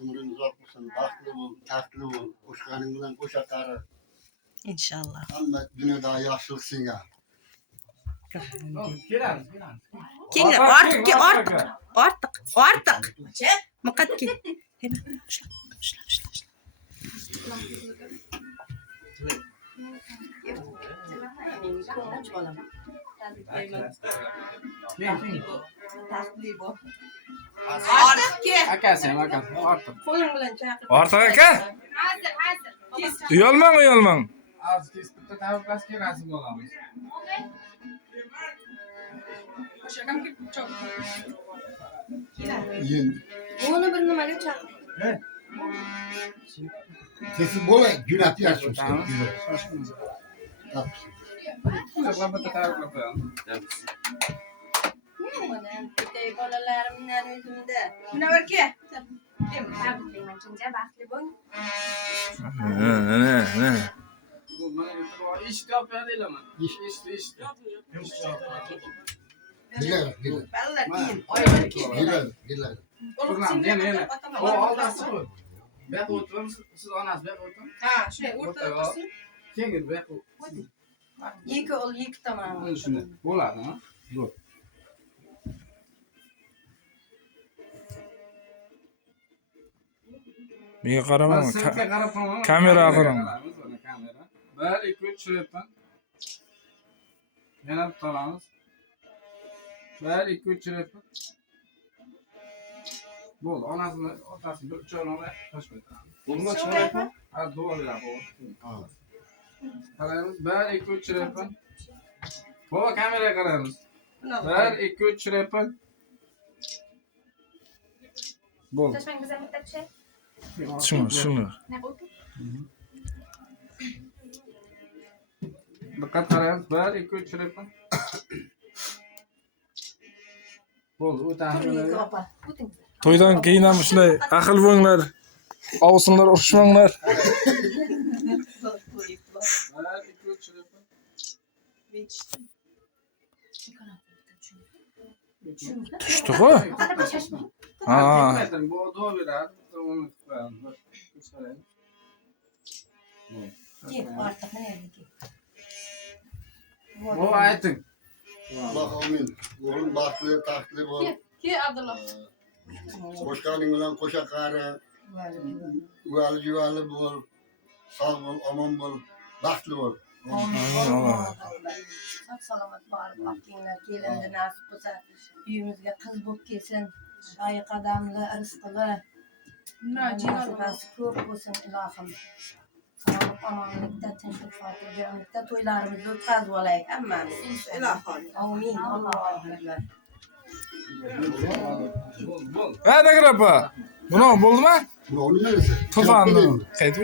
ömrün uzak olsun, bahtlı ol, tahtlı ol, koşkanın bilen koşakarı. İnşallah. Ama dünyada yaşlılık singa. Kenge artık ki artık. Makat ki. Hemen. Şla. Artık ki. Akasın artık. Qo'ling bilan chaqir. Ortaga aka. Uyalmang. Az kesibda tavuklas kerasi bo'lamiz. Yin. Buni bir nimaga chaqir? Kesin bola günah yaşıyorsun. Tamam. Quchoqlab bitta tavuklab qo'yamiz. Mana bittay bolalarimdan o'zimda. Mana barka. Tabriklayman Kenja, baxtli bo'ling. Bu mana eshik yopyaptilarmi? Eshik. Bilir. Ballar keyin. Bilir. Turlam, yana. O oldasi bu. Bu yoqqa o'tiramiz, siz onasi bu yoqqa o'tiring. Ha, shu o'rtada tursin. Keyin bu yoqqa. Ikki ol, ikki tomon. Mana shunday bo'ladi, ha? Zo'r. Menga qaramang. Senga qarab qo'yaman. Kamera qarang. Mana kamera. 1 2 3 shiryapman. Yana tutamiz. 1 2 3 shiryapman. Bo'ldi, onasini, otasini bir uchovini olib tosh qo'yamiz. Bulma çıkarayım. Ha, doğru ya bu. Qaraymiz. 1 2 3 shiryapman. Baba kameraga qaraymiz. 1 2 3 shiryapman. Bo'ldi. Shoshmang, bizga bitta tushay. Shunlar. Ne bo'ldi? Diqqat qaraymiz. 1 2 3 shiryapman. Bo'ldi, o'tamiz. Opa. O'ting. To'ydan keyin ham shunday aql bo'linglar. Ovsinlar urushmanglar. 1 2 3 shiryapman. Tushdi-ku. Faqat shoshmang. Ha. Bu doğru beradi. Uni qo'yamiz. Qaraymiz. Keyin ortiq nerga ket. Bu ayting. Allah amin. Oğlum bahtlı, tahtlı ol. Ki Abdullah. Koşkanın bilen koşakarı. Üveli bol. Sağ ol, aman bol. Bahtlı ol. Sog' salomat borib boqinglar, kelindi nasib bo'lsa uyimizga qiz bo'lib kelsin. Shoyi qadamli, rizqli. Nasibasi ko'p bo'lsin ilohim. Sog'lik, omonlikda, tinchlik, xotirjamlikda to'ylarimizni o'tkazib olaylik hammamiz. Ilohim. Amin. Allohumma. Bo'ldi. Ha, Dagrapa. Buni bo'ldimi? Bu onun neresi? Tufanni. Qaytib